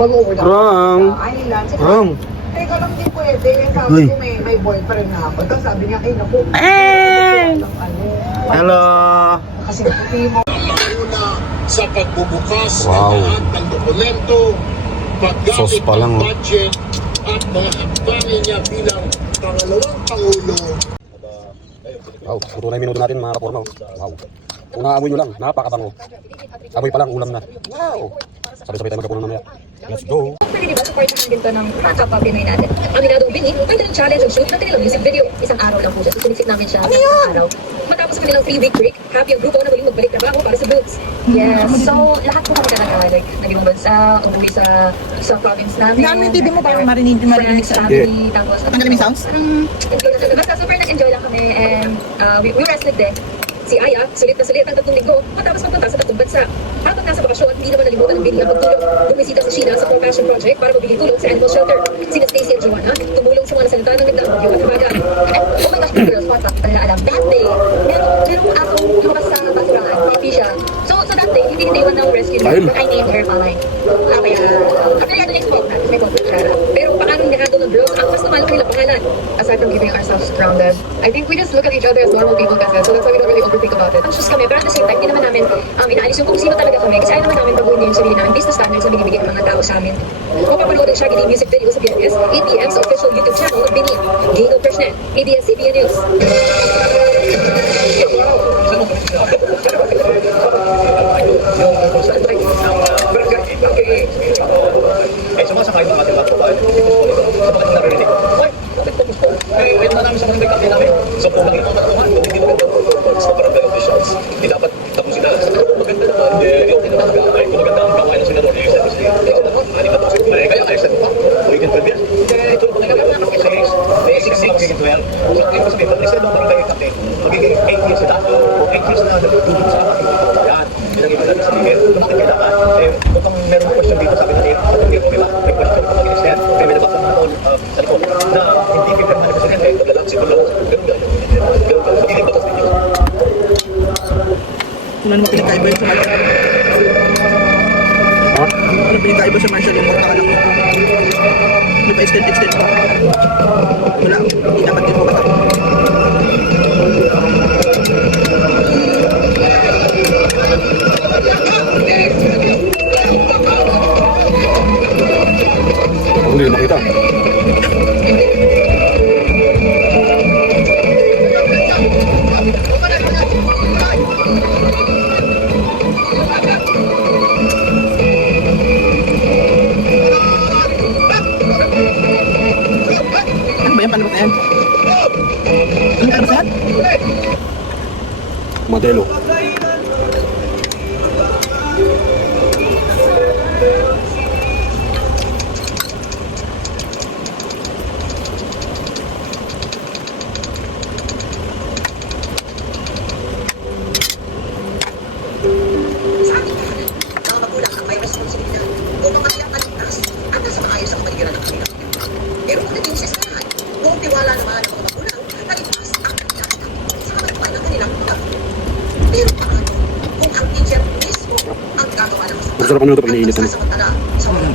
Mag-uuna. Wrong. Ay lang. Wrong. Teka lang din pwede. Sabi ko may boyfriend na ako. Tapos sabi niya, ay naku. Hello. Kasi puti mo. Una sa pagbubukas ng Wow. lahat ng dokumento, Sauce paggamit pa lang, ng oh. budget, at mga hakbangin niya bilang pangalawang Pangulo. Wow, ito na yung minuto natin mga kaporma. Wow. Kung naamoy nyo lang, napakabango. Amoy pa lang, ulam na. Wow. Sabay-sabay tayo magkapunan mamaya. Let's go. Pwede diba support natin din to ng kapwa Pinoy natin. Aminado ang Bini, may dalang challenge ang shoot ng kanilang music video. Isang araw lang po siya. Susunisip namin siya sa isang araw. Matapos ang kanilang 3-week break, happy ang grupo na muling magbalik trabaho para sa Boots. Yes, so lahat po kami talaga like naging bansa, umuwi sa province namin. Namin yung TV mo parang marinig sa family, tapos Tanggalin mo yung sounds? basta super nag-enjoy lang kami and we rested din. Si Aya, sulit na sulit ang 3 linggo matapos magpunta sa 3 bansa. Habang nasa bakasyon, hindi naman nalimutan ng Bini ang pagtulong. Bumisita sa China sa Compassion Project para magbigay tulong sa animal shelter. Sina Stacy at Joanna, tumulong sa mga nasalita ng nagdaang bagyo at habaga. Oh my gosh, girls, what up? Alam, that day, meron po akong lumabas sa basurahan, coffee siya. So that day, hindi naiwan ng rescue but I named her Palay. Kaya, actually, ano next walk na, may walk na. Pero paano nihandle ng girls ang mas naman kanilang pangalan? Aside from keeping ourselves grounded, I think we just look at each other as normal people kasi, so that's why we don't really overthink about it. Anxious kami, pero at the same time, hindi naman namin inaalis yung kung sino talaga kami. Kasi ayaw naman namin baguhin yung sarili namin business standards na binibigay ng mga tao sa amin. Kung papanood ang Shaggy D music video sa BNS, ABS official YouTube channel ng Bini. Gail Krishnan, ABS-CBN News. Eh, sumasakay ng ating mga babae. Sa bakit narinig? Ay, bakit po gusto? Eh, wait na namin sa mga kami namin. So, kung nakita ko naman, kung hindi maganda sa barangay officials, hindi dapat tapos sila. Maganda naman, okay naman talaga. Ay, kung maganda ang gawain ng senador, yung service niya. Kaya ayos na ito pa. Weekend 12 years. Eh, ito na nga naman. 6 magiging 12. So, ay, mas dito, instead ng barangay captain, magiging 8 years na. O 8 years na, duduk sa akin. Yan, yun ang ibig sa tingin. Bakit kailangan? Eh, kung meron question dito, sabi natin, may question pa mag-extend. Kaya may nabasa mga sa likod na hindi kita na presidente, paglalang siguro lang. Ganun gano'n. Magiging batas ninyo. Kung ano mo pinagkaiba yung sa Marshall? Ano pinagkaiba sa Marshall yung mga kalak? Hindi pa extend pa. Wala, hindi dapat din mo bata. Ako hindi na makita. Ano ba yan? Paano ba yan? Ano ba yan? Modelo. Sa ating lahat, mga magulang ang may responsibilidad upang kanilang kaligtas at nasa maayos ang kapaligiran ng kanilang mga. Pero kung naging sa lahat, buong tiwala naman ng mga magulang na ligtas ang kanilang sa katawan ng kanilang mga. Pero paano kung ang teacher mismo ang gagawa ng masama? Masarap ang minuto pag iniinit. Sasamantala sa mga